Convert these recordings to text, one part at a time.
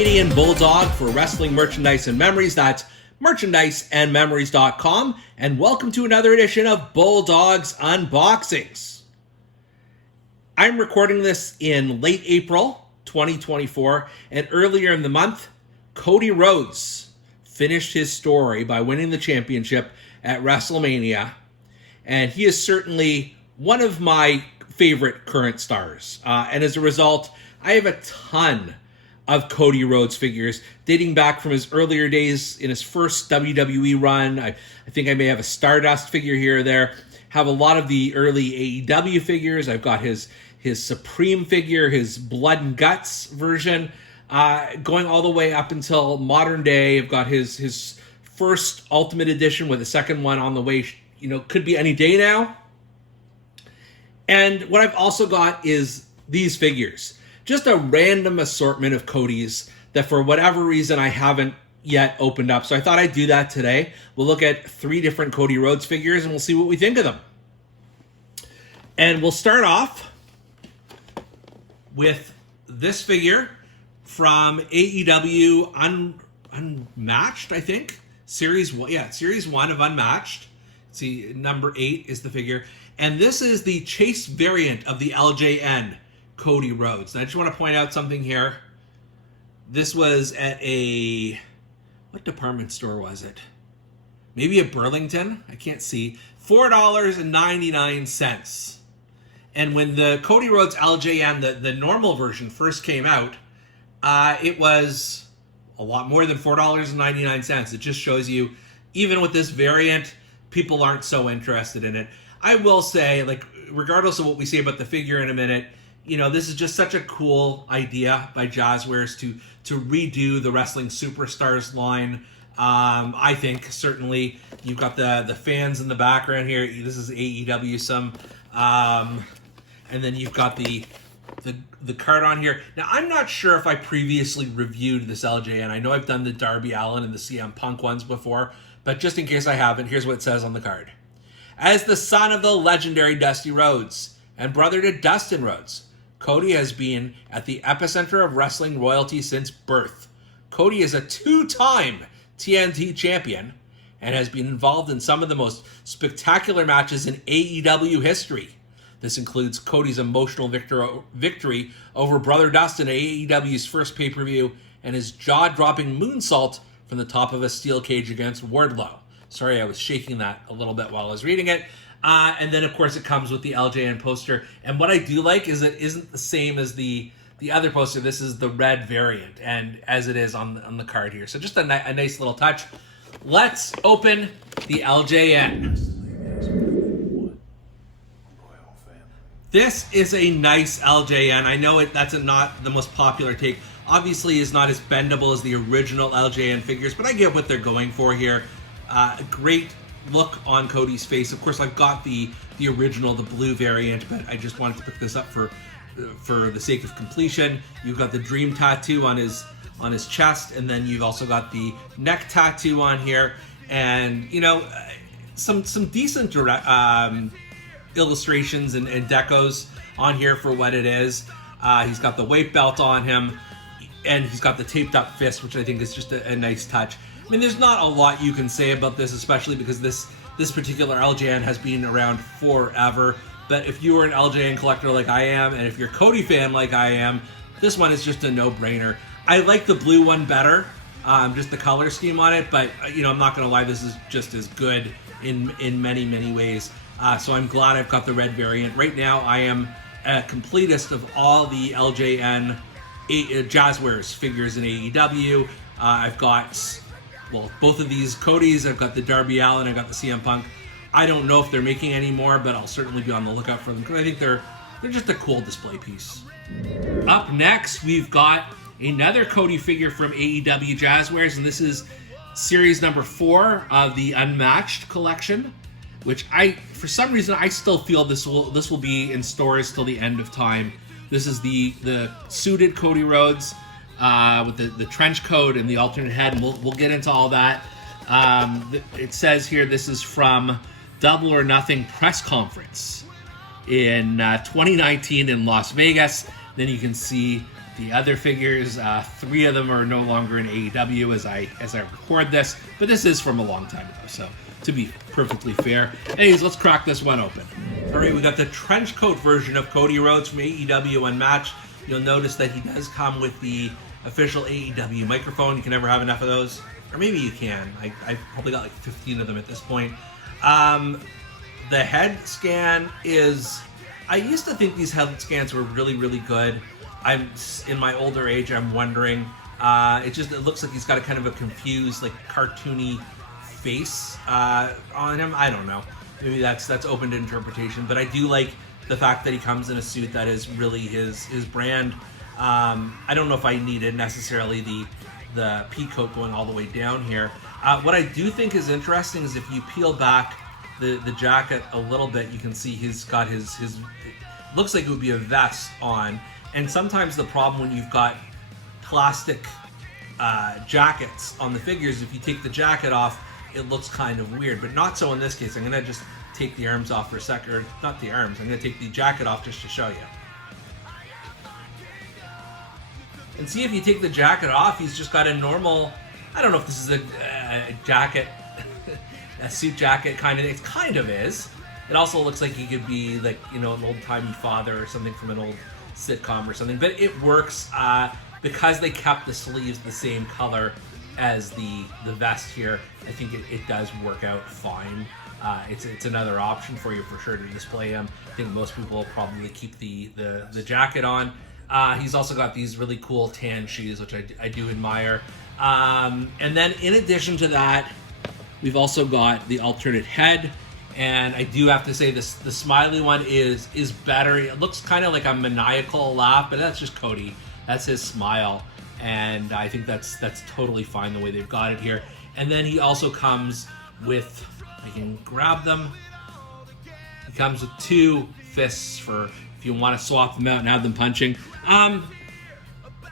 Canadian Bulldog for wrestling merchandise and memories. That's merchandiseandmemories.com. And welcome to another edition of Bulldog's Unboxings. I'm recording this in late April 2024, and earlier in the month, Cody Rhodes finished his story by winning the championship at WrestleMania, and he is certainly one of my favorite current stars. And as a result, I have a ton of Cody Rhodes figures dating back from his earlier days in his first WWE run. I think I may have a Stardust figure here or there. Have a lot of the early AEW figures. I've got his Supreme figure, his Blood and Guts version, going all the way up until modern day. I've got his first Ultimate Edition with a second one on the way, could be any day now. And what I've also got is these figures. Just a random assortment of Cody's that for whatever reason I haven't yet opened up. So I thought I'd do that today. We'll look at 3 different Cody Rhodes figures and we'll see what we think of them. And we'll start off with this figure from AEW Unmatched, I think. Series 1 of Unmatched. See, number 8 is the figure. And this is the Chase variant of the LJN Cody Rhodes. And I just want to point out something here. This was at what department store was it? Maybe a Burlington? I can't see. $4.99. And when the Cody Rhodes LJN, the normal version, first came out, it was a lot more than $4.99. It just shows you, even with this variant, people aren't so interested in it. I will say, regardless of what we say about the figure in a minute, this is just such a cool idea by Jazzwares to redo the Wrestling Superstars line. I think certainly you've got the fans in the background here. This is AEW some, and then you've got the card on here. Now I'm not sure if I previously reviewed this LJN. I know I've done the Darby Allin and the CM Punk ones before, but just in case I haven't, here's what it says on the card. As the son of the legendary Dusty Rhodes and brother to Dustin Rhodes, Cody has been at the epicenter of wrestling royalty since birth. Cody is a 2-time TNT champion and has been involved in some of the most spectacular matches in AEW history. This includes Cody's emotional victory over Brother Dustin at AEW's first pay-per-view and his jaw-dropping moonsault from the top of a steel cage against Wardlow. Sorry, I was shaking that a little bit while I was reading it. And then, of course, it comes with the LJN poster. And what I do like is it isn't the same as the other poster. This is the red variant, and as it is on the card here. So just a nice little touch. Let's open the LJN. This is a nice LJN. I know that's not the most popular take. Obviously, it's not as bendable as the original LJN figures, but I get what they're going for here. Great look on Cody's face. Of course, I've got the original, the blue variant, but I just wanted to pick this up for the sake of completion. You've got the dream tattoo on his chest, and then you've also got the neck tattoo on here, and some decent illustrations and decos on here for what it is. He's got the weight belt on him, and he's got the taped up fist, which I think is just a nice touch. I mean, there's not a lot you can say about this, especially because this particular LJN has been around forever. But if you are an LJN collector like I am, and if you're a Cody fan like I am, this one is just a no-brainer. I like the blue one better, just the color scheme on it. But I'm not going to lie, this is just as good in many, many ways. So I'm glad I've got the red variant. Right now, I am a completist of all the LJN Jazzwares figures in AEW. I've got both of these Codys. I've got the Darby Allin, I've got the CM Punk. I don't know if they're making any more, but I'll certainly be on the lookout for them because I think they're just a cool display piece. Up next, we've got another Cody figure from AEW Jazzwares, and this is series number 4 of the Unmatched collection, which for some reason, I still feel this will be in stores till the end of time. This is the suited Cody Rhodes with the trench coat and the alternate head, and we'll get into all that. It says here this is from Double or Nothing press conference in 2019 in Las Vegas. Then you can see The other figures, 3 of them are no longer in AEW as I record this, but this is from a long time ago, so to be perfectly fair. Anyways, let's crack this one open. All right, we got the trench coat version of Cody Rhodes from AEW Unmatched. You'll notice that he does come with the official AEW microphone. You can never have enough of those, or maybe you can. I've probably got like 15 of them at this point. The head scan is... I used to think these head scans were really, really good. I'm in my older age. I'm wondering. It looks like he's got a kind of a confused, like cartoony face on him. I don't know. Maybe that's open to interpretation. But I do like the fact that he comes in a suit that is really his brand. I don't know if I needed necessarily the pea coat going all the way down here. What I do think is interesting is if you peel back the jacket a little bit, you can see he's got his looks like it would be a vest on. And sometimes the problem when you've got plastic jackets on the figures, if you take the jacket off, it looks kind of weird. But not so in this case. I'm going to just take the arms off for a second. Or not the arms. I'm going to take the jacket off just to show you. And see, if you take the jacket off, he's just got a normal... I don't know if this is a jacket, a suit jacket kind of... It kind of is. It also looks like he could be like, you know, an old-timey father or something from an old sitcom or something, but it works because they kept the sleeves the same color as the vest here. I think it does work out fine. It's another option for you for sure to display him. I think most people will probably keep the jacket on. He's also got these really cool tan shoes, which I do admire. And then in addition to that, we've also got the alternate head. And I do have to say the smiley one is better. It looks kind of like a maniacal laugh, but that's just Cody. That's his smile. And I think that's totally fine the way they've got it here. And then he also comes with, I can grab them. He comes with 2 fists for if you want to swap them out and have them punching.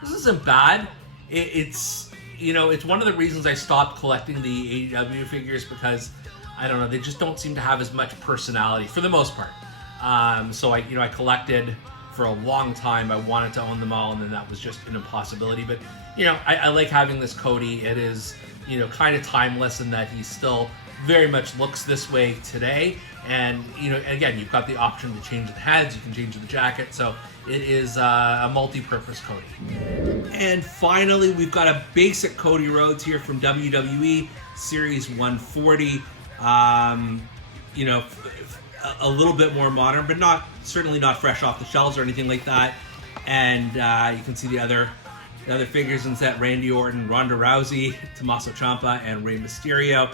This isn't bad. It's, you know, it's one of the reasons I stopped collecting the AEW figures because I don't know, they just don't seem to have as much personality for the most part. So I collected for a long time. I wanted to own them all, and then that was just an impossibility. But you know, I like having this Cody. It is, you know, kind of timeless in that he still very much looks this way today. And you know, again, you've got the option to change the heads. You can change the jacket. So it is a multi-purpose Cody. And finally, we've got a basic Cody Rhodes here from WWE Series 140. You know, a little bit more modern, but certainly not fresh off the shelves or anything like that. And you can see the other figures in set: Randy Orton, Ronda Rousey, Tommaso Ciampa, and Rey Mysterio.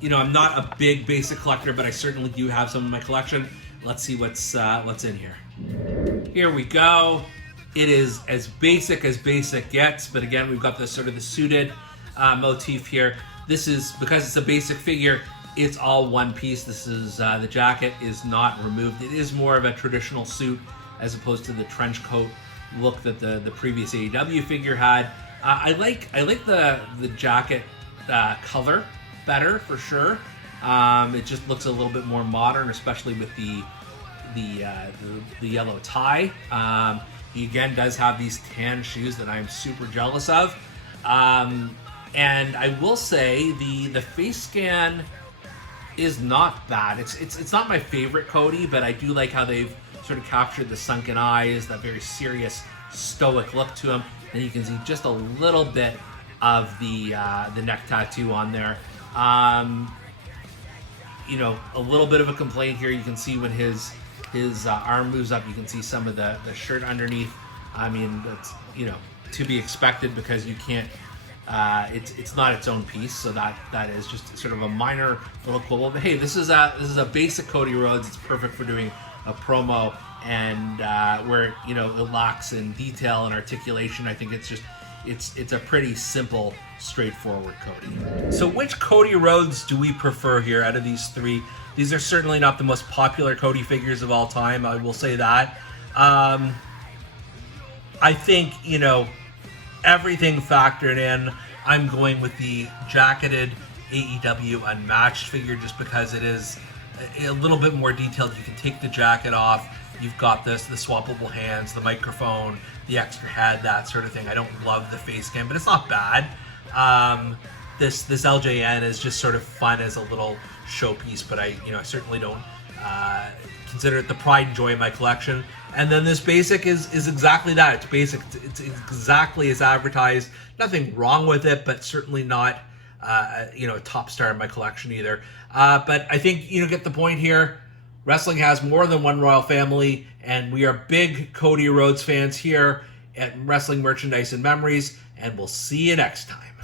You know, I'm not a big basic collector, but I certainly do have some in my collection. Let's see what's in here. Here we go. It is as basic gets, but again, we've got the sort of the suited motif here. This is, because it's a basic figure, it's all one piece. This is, the jacket is not removed. It is more of a traditional suit as opposed to the trench coat look that the previous AEW figure had. I like the jacket color better for sure. It just looks a little bit more modern, especially with the yellow tie. He again does have these tan shoes that I'm super jealous of. And I will say the face scan is not bad. It's not my favorite Cody, but I do like how they've sort of captured the sunken eyes, that very serious, stoic look to him. And you can see just a little bit of the neck tattoo on there. You know, a little bit of a complaint here. You can see when his arm moves up, you can see some of the shirt underneath. I mean, that's, you know, to be expected because you can't. It's not its own piece, so that is just sort of a minor little quibble. But hey, this is a basic Cody Rhodes. It's perfect for doing a promo, and where, you know, it lacks in detail and articulation. I think it's a pretty simple, straightforward Cody. So which Cody Rhodes do we prefer here out of these 3? These are certainly not the most popular Cody figures of all time. I will say that. I think, you know, everything factored in, I'm going with the jacketed AEW Unmatched figure just because it is a little bit more detailed. You can take the jacket off. You've got the swappable hands, the microphone, the extra head, that sort of thing. I don't love the face cam, but it's not bad. This LJN is just sort of fun as a little showpiece, but I certainly don't consider it the pride and joy of my collection. And then this basic is exactly that. It's basic. It's exactly as advertised. Nothing wrong with it, but certainly not a top star in my collection either. But I think get the point here. Wrestling has more than one royal family, and we are big Cody Rhodes fans here at Wrestling Merchandise and Memories, and we'll see you next time.